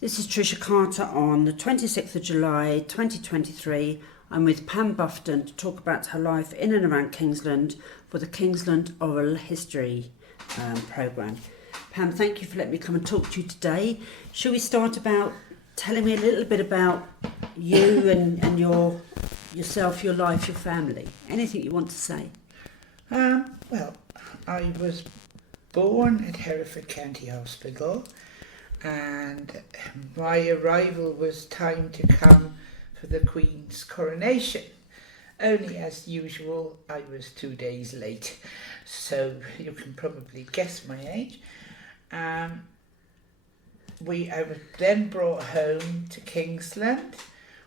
This is Tricia Carter on the 26th of July 2023. I'm with Pam Bufton to talk about her life in and around Kingsland for the Kingsland Oral History programme. Pam, thank you for letting me come and talk to you today. Shall we start about telling me a little bit about you and yourself, your life, your family? Anything you want to say? Well, I was born at Hereford County Hospital, and my arrival was timed to come for the Queen's coronation. Only as usual, I was 2 days late, so you can probably guess my age. I was then brought home to Kingsland,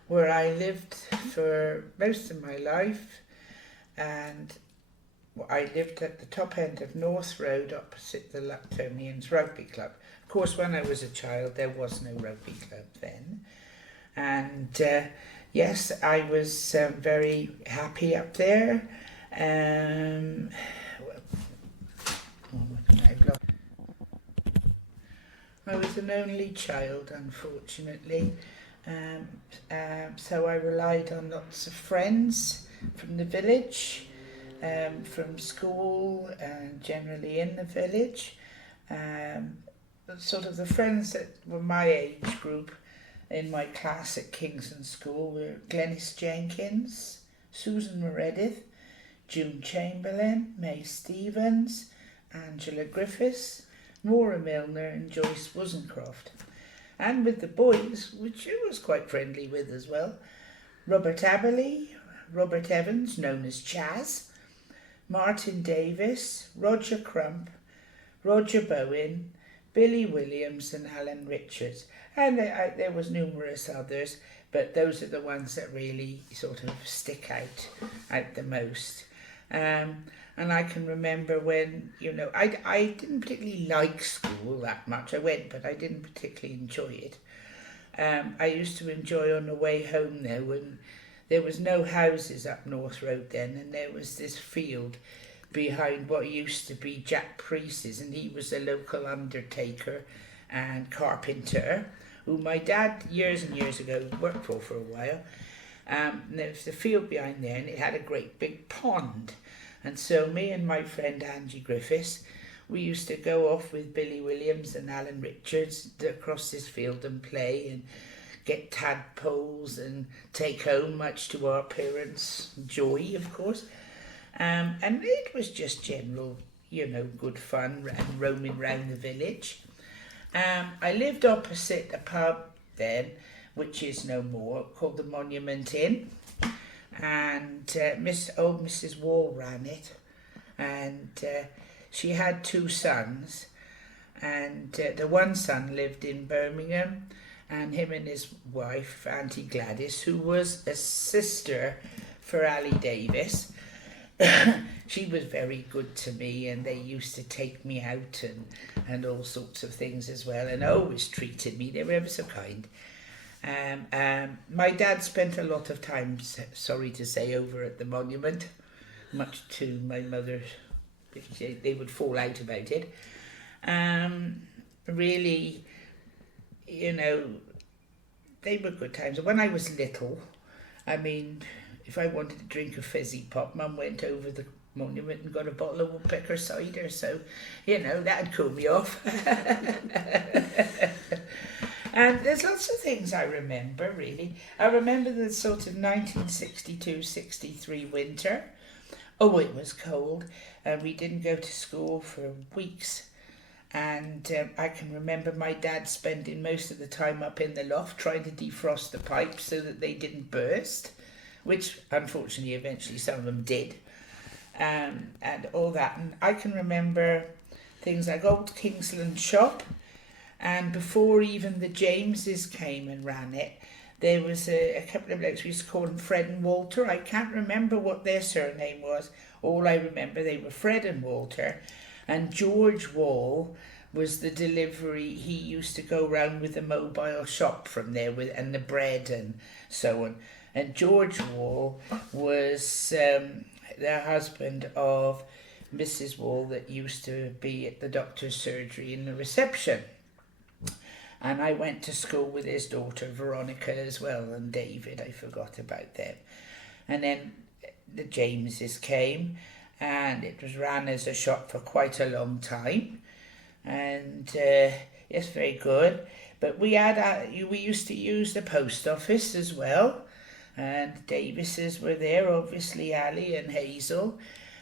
where I lived for most of my life, and I lived at the top end of North Road opposite the Luctonians Rugby Club. Of course, when I was a child, there was no rugby club then. And yes, I was very happy up there. I was an only child, unfortunately. So I relied on lots of friends from the village, from school and generally in the village. Sort of the friends that were my age group in my class at Kingsland School were Glenys Jenkins, Susan Meredith, June Chamberlain, May Stevens, Angela Griffiths, Maura Milner and Joyce Wozencroft. And with the boys, which I was quite friendly with as well, Robert Aberley, Robert Evans, known as Chaz, Martin Davis, Roger Crump, Roger Bowen, Billy Williams and Alan Richards. And there was numerous others, but those are the ones that really sort of stick out the most. And I can remember when, I didn't particularly like school that much. I went, but I didn't particularly enjoy it. I used to enjoy on the way home though, when there was no houses up North Road then, and there was this field behind what used to be Jack Priest's, and he was a local undertaker and carpenter, who my dad years and years ago worked for a while. And there was the field behind there, and it had a great big pond. And so me and my friend Angie Griffiths, we used to go off with Billy Williams and Alan Richards across this field and play and get tadpoles and take home, much to our parents' joy, of course. And it was just general, good fun and roaming round the village. I lived opposite a pub then, which is no more, called the Monument Inn. And Mrs. Wall ran it. And she had 2 sons. And the one son lived in Birmingham, and him and his wife, Auntie Gladys, who was a sister for Ali Davis. She was very good to me, and they used to take me out and all sorts of things as well, and always treated me. They were ever so kind. My dad spent a lot of time, sorry to say, over at the monument, much to my mother. They would fall out about it. Really, they were good times. When I was little, if I wanted to drink a fizzy pop, Mum went over the monument and got a bottle of woodpecker cider, so, that'd cool me off. And there's lots of things I remember, really. I remember the sort of 1962-63 winter. Oh, it was cold, and we didn't go to school for weeks. And I can remember my dad spending most of the time up in the loft trying to defrost the pipes so that they didn't burst, which unfortunately eventually some of them did, and all that. And I can remember things like Old Kingsland Shop, and before even the Jameses came and ran it, there was a couple of blokes, we used to call them Fred and Walter. I can't remember what their surname was. All I remember, they were Fred and Walter, and George Wall was the delivery. He used to go round with a mobile shop from there and the bread and so on. And George Wall was the husband of Mrs. Wall that used to be at the doctor's surgery in the reception. And I went to school with his daughter Veronica as well, and David, I forgot about them. And then the Jameses came, and it was ran as a shop for quite a long time. And yes, very good. But we used to use the post office as well. And the Davises were there, obviously Ali and Hazel.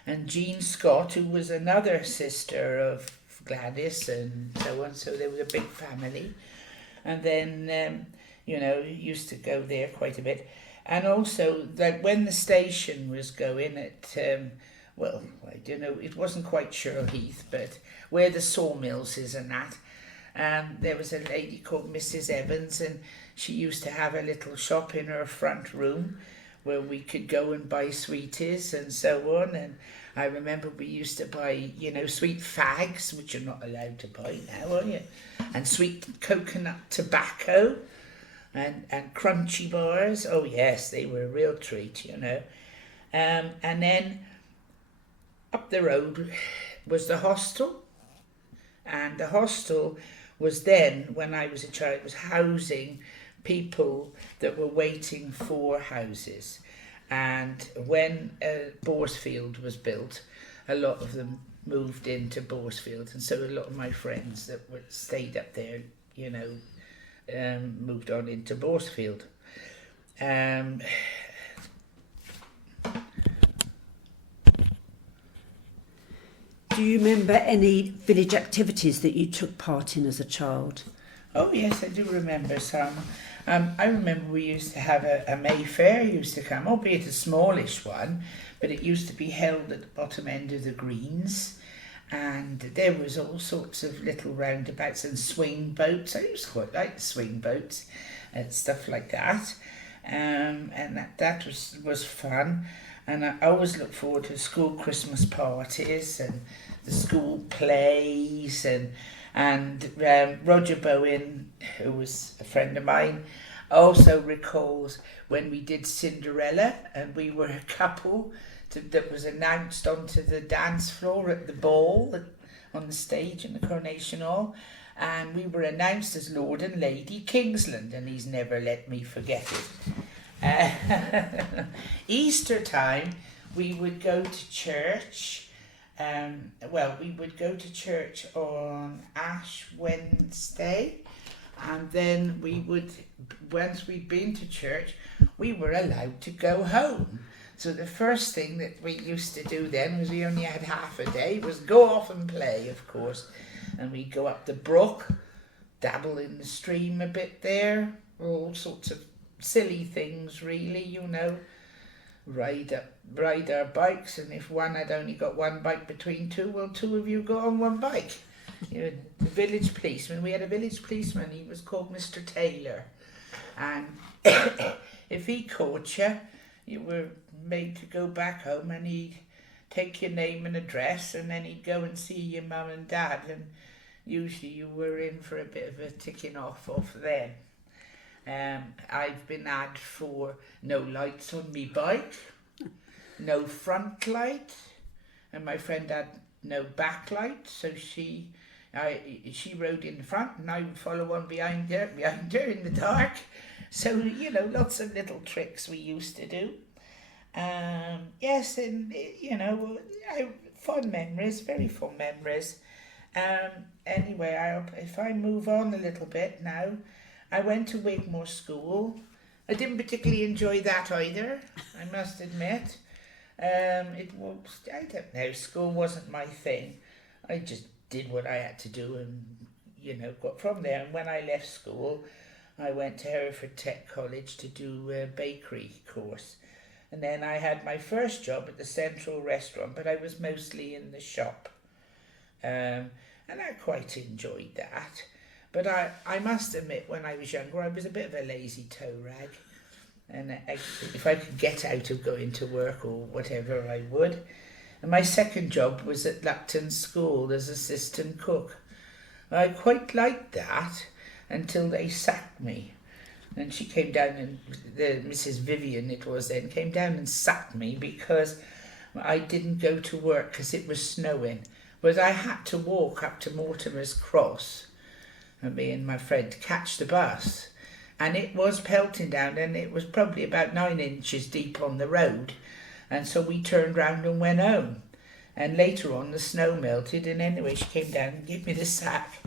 And Jean Scott, who was another sister of Gladys and so on. So there was a big family. And then, used to go there quite a bit. And also, that when the station was going at, I don't know, it wasn't quite Shirl Heath, but where the sawmills is and that, there was a lady called Mrs. Evans, and she used to have a little shop in her front room where we could go and buy sweeties and so on. And I remember we used to buy, sweet fags, which you're not allowed to buy now, are you? And sweet coconut tobacco and crunchy bars. Oh yes, they were a real treat, And then up the road was the hostel. And the hostel was then, when I was a child, was housing people that were waiting for houses. And when Borsfield was built, a lot of them moved into Borsfield. And so a lot of my friends that stayed up there, moved on into Borsfield. Do you remember any village activities that you took part in as a child? Oh yes, I do remember some. I remember we used to have a May Fair used to come, albeit a smallish one, but it used to be held at the bottom end of the greens, and there was all sorts of little roundabouts and swing boats. I used to quite like the swing boats and stuff like that, and that was fun. And I always look forward to school Christmas parties and the school plays, and Roger Bowen, who was a friend of mine, also recalls when we did Cinderella, and we were a couple that was announced onto the dance floor at the ball on the stage in the Coronation Hall, and we were announced as Lord and Lady Kingsland, and he's never let me forget it. Easter time, we would go to church. We would go to church on Ash Wednesday, and then once we'd been to church, we were allowed to go home. So the first thing that we used to do then, was we only had half a day, was go off and play, of course. And we'd go up the brook, dabble in the stream a bit there, all sorts of silly things really, ride our bikes, and if one had only got one bike between two, well, two of you got on one bike. The village policeman, we had a village policeman, he was called Mr. Taylor, and if he caught you, you were made to go back home, and he'd take your name and address, and then he'd go and see your mum and dad, and usually you were in for a bit of a ticking off them. I've been had for no lights on me bike, no front light, and my friend had no back light, so she rode in the front and I would follow on behind her in the dark. So, lots of little tricks we used to do. Yes, and, fond memories, very fond memories. Anyway, if I move on a little bit now, I went to Wigmore School. I didn't particularly enjoy that either, I must admit. I don't know, school wasn't my thing. I just did what I had to do and, got from there. And when I left school, I went to Hereford Tech College to do a bakery course. And then I had my first job at the Central Restaurant, but I was mostly in the shop. And I quite enjoyed that. But I must admit, when I was younger, I was a bit of a lazy toe rag. And if I could get out of going to work or whatever, I would. And my second job was at Lupton School as assistant cook. I quite liked that until they sacked me. And she came down, and Mrs. Vivian, it was then, came down and sacked me because I didn't go to work because it was snowing. But I had to walk up to Mortimer's Cross. me and my friend, to catch the bus. And it was pelting down, and it was probably about 9 inches deep on the road. And so we turned round and went home. And later on, the snow melted, and anyway, she came down and gave me the sack.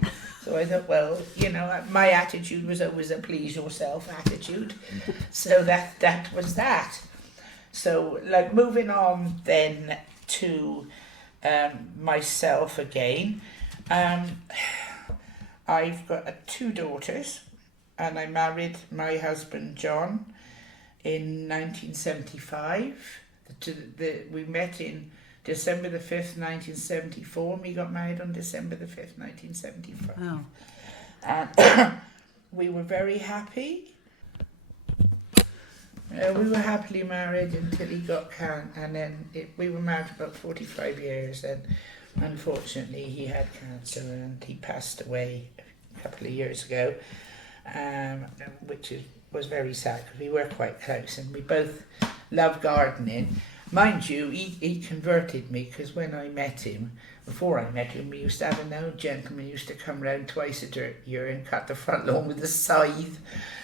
So I thought, well, you know, my attitude was always a please yourself attitude. So that was that. So, like, moving on then to myself again. I've got 2 daughters, and I married my husband John in 1975. We met in December the 5th, 1974, and we got married on December the 5th, 1975. Wow. And we were very happy. We were happily married until he got cancer, and then we were married for about 45 years, and unfortunately he had cancer and he passed away a couple of years ago, which was very sad because we were quite close and we both love gardening. Mind you, he converted me, because when I met him, before I met him, we used to have an old gentleman who used to come round twice a year and cut the front lawn with a scythe.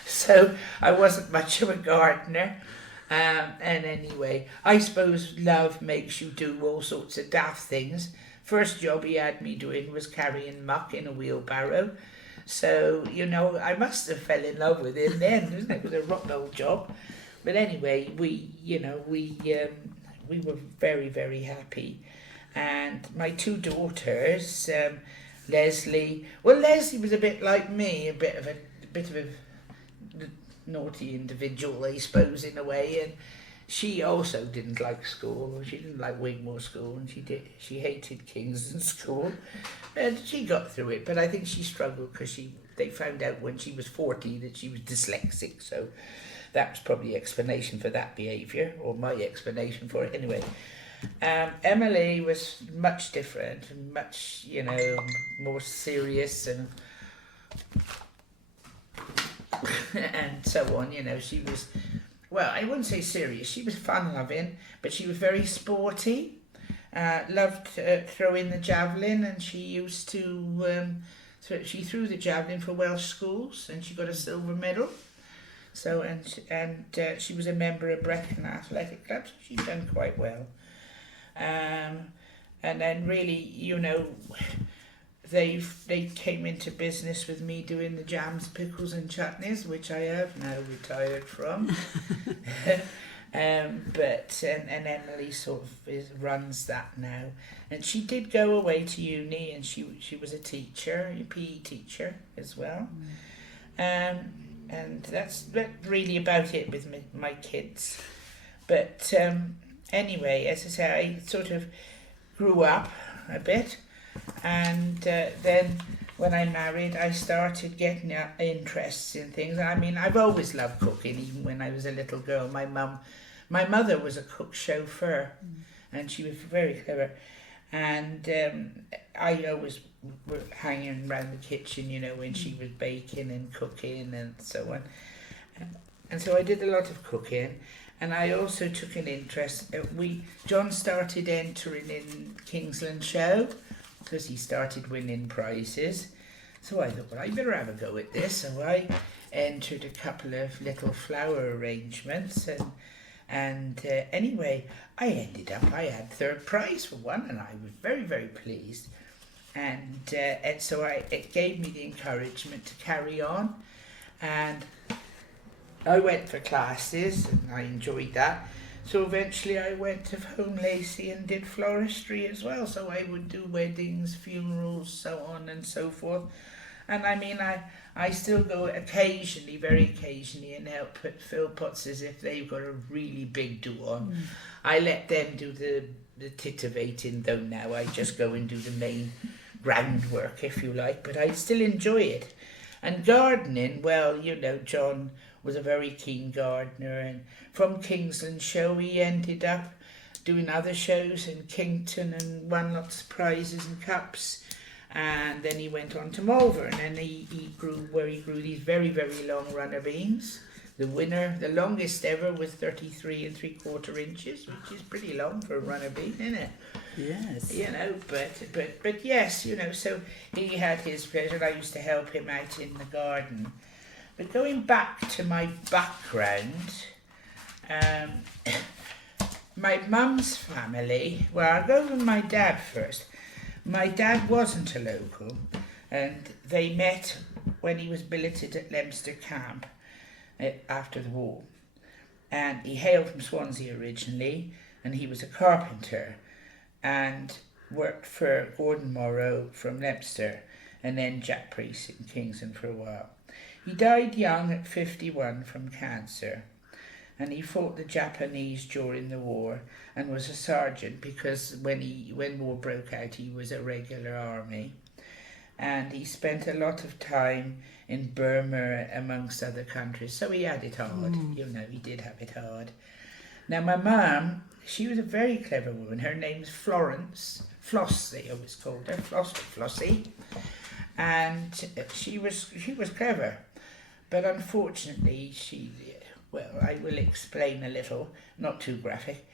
So I wasn't much of a gardener. And anyway, I suppose love makes you do all sorts of daft things. First job he had me doing was carrying muck in a wheelbarrow. So, you know, I must have fell in love with him then, isn't it? It was a rotten old job. But anyway, we were very, very happy. And my 2 daughters, Leslie was a bit like me, a bit of a naughty individual, I suppose, in a way. And she also didn't like school. She didn't like Wigmore School, and she hated Kingsland School. And she got through it, but I think she struggled because they found out when she was 40 that she was dyslexic. So that was probably the explanation for that behaviour, or my explanation for it anyway. Emily was much different and much, you know, more serious and and so on. You know, she was, well, I wouldn't say serious. She was fun-loving, but she was very sporty. Loved throwing the javelin, and she used to. She threw the javelin for Welsh schools, and she got a silver medal. So and she was a member of Brecon Athletic Club, so she'd done quite well. And then really, you know, they came into business with me doing the jams, pickles and chutneys, which I have now retired from. But Emily sort of runs that now, and she did go away to uni, and she was a teacher, a PE teacher as well. And that's really about it with my kids. But anyway, as I say, I sort of grew up a bit, and then when I married, I started getting interests in things. I mean, I've always loved cooking, even when I was a little girl. My mother was a cook chauffeur, and she was very clever. And I always were hanging around the kitchen, you know, when she was baking and cooking and so on. And so I did a lot of cooking, and I also took an interest. John started entering in Kingsland show because he started winning prizes. So I thought, well, I better have a go at this. So I entered a couple of little flower arrangements, and anyway, I had 3rd prize for one, and I was very, very pleased. And so it gave me the encouragement to carry on. And I went for classes, and I enjoyed that. So eventually I went to Home Lacey and did floristry as well. So I would do weddings, funerals, so on and so forth. And I mean, I still go occasionally, very occasionally, and help fill pots as if they've got a really big do on. I let them do the titivating though now. I just go and do the main groundwork, if you like, but I still enjoy it. And gardening, well, you know, John was a very keen gardener, and from Kingsland show he ended up doing other shows in Kington and won lots of prizes and cups. And then he went on to Malvern, and he grew these very, very long runner beans, The winner, the longest ever, was 33 3/4 inches, which is pretty long for a runner bean, isn't it? Yes. You know, but yes, you know, so he had his pleasure. I used to help him out in the garden. But going back to my background, my mum's family, well, I'll go with my dad first. My dad wasn't a local, and they met when he was billeted at Leominster Camp after the war. And he hailed from Swansea originally, and he was a carpenter and worked for Gordon Morrow from Leominster, and then Jack Priest in Kingsland for a while. He died young at 51 from cancer, and he fought the Japanese during the war and was a sergeant because when war broke out he was a regular army, and he spent a lot of time in Burma amongst other countries, so he had it hard. You know, he did have it hard. Now my mum, she was a very clever woman. Her name's Florence Floss, they always called her Flossie, and she was clever, but unfortunately I will explain a little, not too graphic,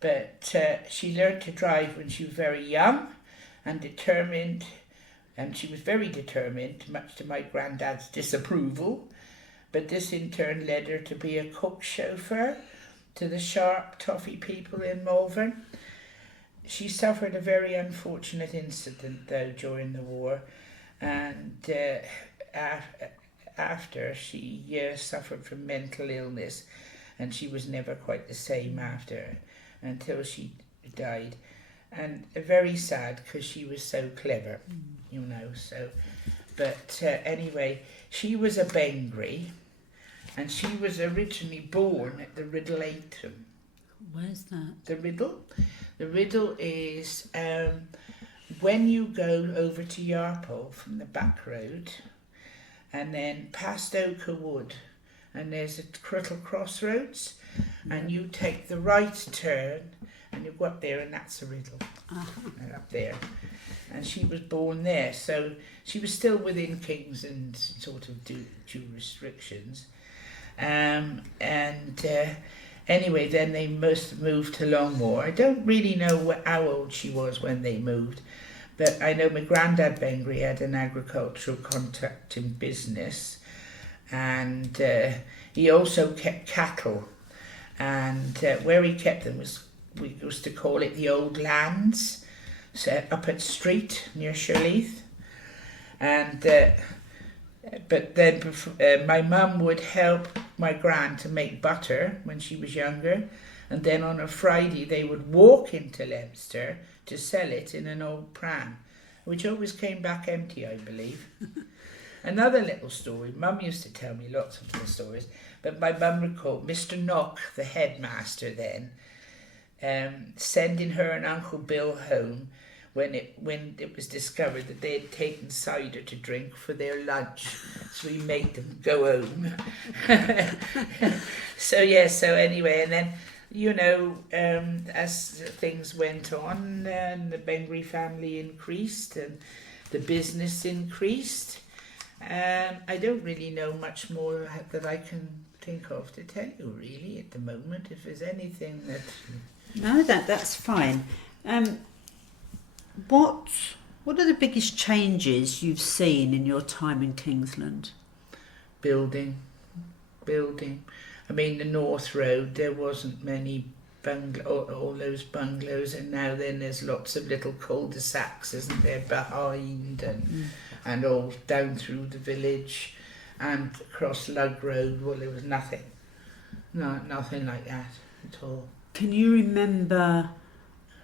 but she learned to drive when she was very young and determined, and she was very determined, much to my granddad's disapproval, but this in turn led her to be a cook chauffeur to the sharp toffee people in Malvern. She suffered a very unfortunate incident though during the war, and after she suffered from mental illness, and she was never quite the same after until she died, and very sad because she was so clever, you know. So, but anyway, she was a Bengry, and she was originally born at the Riddle Atom. Where's that? The Riddle? The Riddle is when you go over to Yarpole from the back road, and then past Ochre Wood, and there's a little crossroads, and you take the right turn, and you go up there, and that's a Riddle. And up there. And she was born there, so she was still within Kingsland sort of due restrictions. Anyway, then they must have moved to Longmoor. I don't really know how old she was when they moved, but I know my granddad Bengry had an agricultural contracting business, and he also kept cattle, and where he kept them was, we used to call it the Old Lands, set up at Street near Shirleith, and but then my mum would help my gran to make butter when she was younger, and then on a Friday they would walk into Leominster to sell it in an old pram, which always came back empty, I believe. Another little story, Mum used to tell me lots of little stories, but my mum recalled Mr. Knock, the headmaster then, sending her and Uncle Bill home when it was discovered that they had taken cider to drink for their lunch, so he made them go home. So anyway, and then, you know, as things went on, and the Bengry family increased and the business increased, I don't really know much more that I can think of to tell you really at the moment. If there's anything that... No, that's fine. What are the biggest changes you've seen in your time in Kingsland? Building. I mean, the North Road, there wasn't many all those bungalows, and now then there's lots of little cul-de-sacs, isn't there, behind, and all down through the village, and across Lug Road. Well, there was nothing like that at all. Can you remember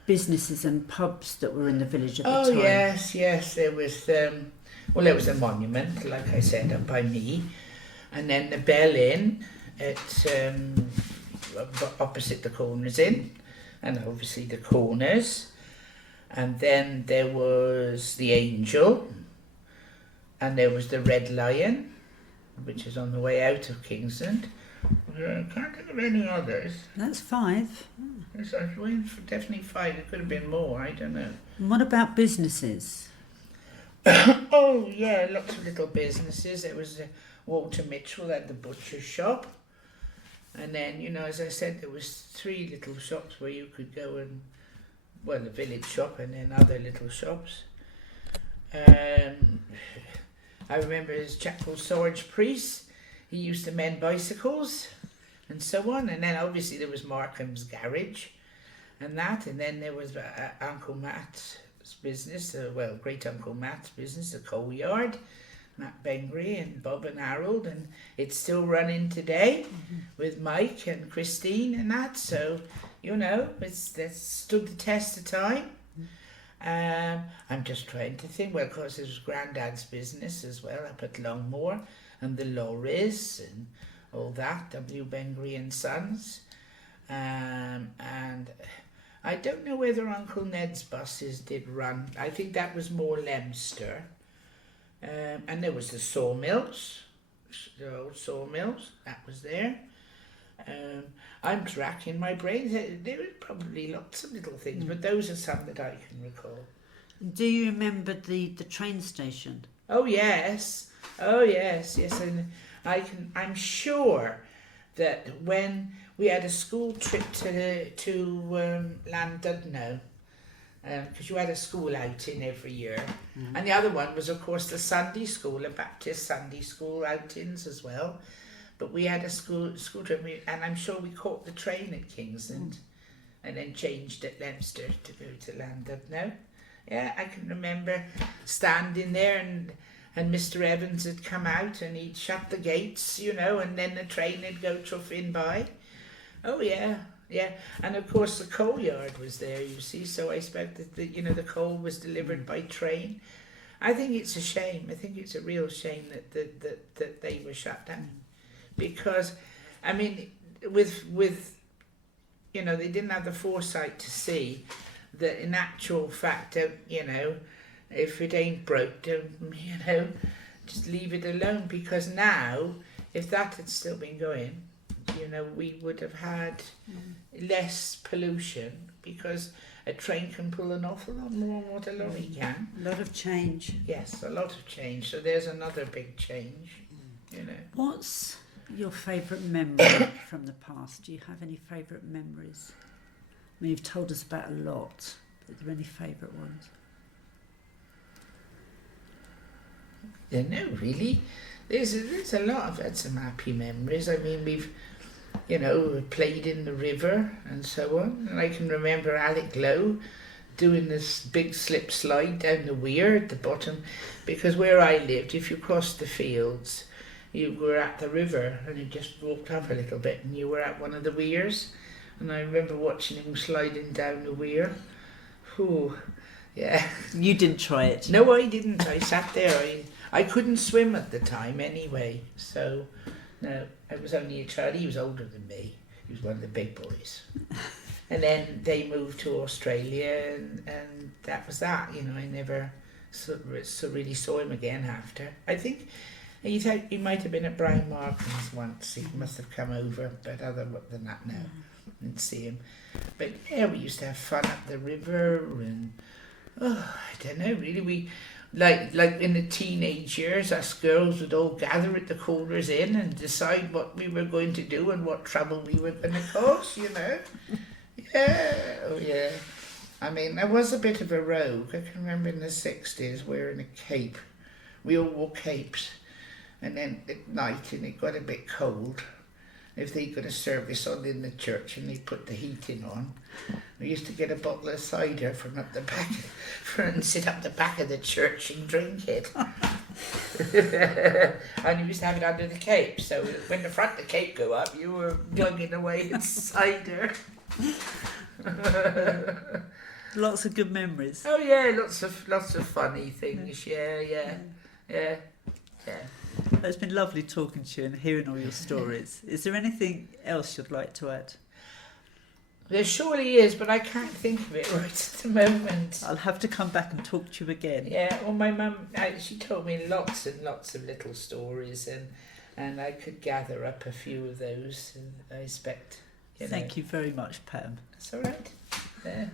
businesses and pubs that were in the village at the time? Oh yes, there was there was a monument, like I said, up by me, and then the Bell Inn at opposite the Corners Inn, and obviously the Corners, and then there was the Angel, and there was the Red Lion, which is on the way out of Kingsland. I can't think of any others. That's 5. Yes, I've waited for definitely 5. It could have been more, I don't know. And what about businesses? Oh yeah, lots of little businesses. There was Walter Mitchell had the butcher shop, And then, you know, as I said, there was 3 little shops where you could go and, well, the village shop and then other little shops. I remember there's a chap called Sarge Priest. He used to mend bicycles and so on. And then obviously there was Markham's garage and that. And then there was Uncle Matt's business, Great Uncle Matt's business, the coal yard. Matt Bengry and Bob and Harold, and it's still running today with Mike and Christine and that. So, you know, it's stood the test of time. I'm just trying to think. Well, of course, there was Grandad's business as well up at Longmore, and the lorries and all that. W. Bengry and Sons, and I don't know whether Uncle Ned's buses did run. I think that was more Leominster. And there was the sawmills, the old sawmills, that was there. I'm racking my brain. There were probably lots of little things, but those are some that I can recall. Do you remember the train station? Oh yes, yes, and I'm sure that when we had a school trip to Llandudno, because you had a school outing every year, and the other one was of course the Sunday school, a Baptist Sunday school outings as well. But we had a school trip, and I'm sure we caught the train at Kingsland, and then changed at Leominster to go to Llandudno. Yeah, I can remember standing there, and Mr. Evans had come out, and he'd shut the gates, you know, and then the train would go truffing by. Oh yeah. Yeah, and of course the coal yard was there, you see, so I expect that the coal was delivered by train. I think it's a shame. I think it's a real shame that they were shut down, because, I mean, with they didn't have the foresight to see that in actual fact, if it ain't broke, just leave it alone, because now, if that had still been going, we would have had less pollution, because a train can pull an awful lot more than what a lorry can. A lot of change. Yes, a lot of change. So there's another big change, What's your favourite memory from the past? Do you have any favourite memories? I mean, you've told us about a lot, but are there any favourite ones? No, really. There's a lot. I've had some happy memories. I mean, we've played in the river and so on. And I can remember Alec Lowe doing this big slip slide down the weir at the bottom, because where I lived, if you crossed the fields, you were at the river, and you just walked up a little bit and you were at one of the weirs. And I remember watching him sliding down the weir. Ooh, yeah. You didn't try it? No, I didn't. I sat there. I couldn't swim at the time anyway, so no, I was only a child. He was older than me. He was one of the big boys. And then they moved to Australia, and that was that. I never really saw him again after. I think he might have been at Brian Markham's once. He must have come over, but other than that, no, I didn't see him. But yeah, we used to have fun up the river, and I don't know, really, we. Like in the teenage years, us girls would all gather at the Calder's Inn and decide what we were going to do and what trouble we were going to cause, Yeah, oh yeah. I mean, I was a bit of a rogue. I can remember in the 60s wearing a cape. We all wore capes. And then at night, and it got a bit cold, if they got a service on in the church and they put the heating on, we used to get a bottle of cider from up the back and sit up the back of the church and drink it. And you used to have it under the cape, so when the front of the cape go up, you were plugging away in cider. Lots of good memories. Oh yeah, lots of funny things. Yeah. It's been lovely talking to you and hearing all your stories. Is there anything else you'd like to add? There surely is, but I can't think of it right at the moment. I'll have to come back and talk to you again. Yeah, well, my mum, she told me lots and lots of little stories, and I could gather up a few of those, and I expect, Thank you very much, Pam. That's all right. Yeah.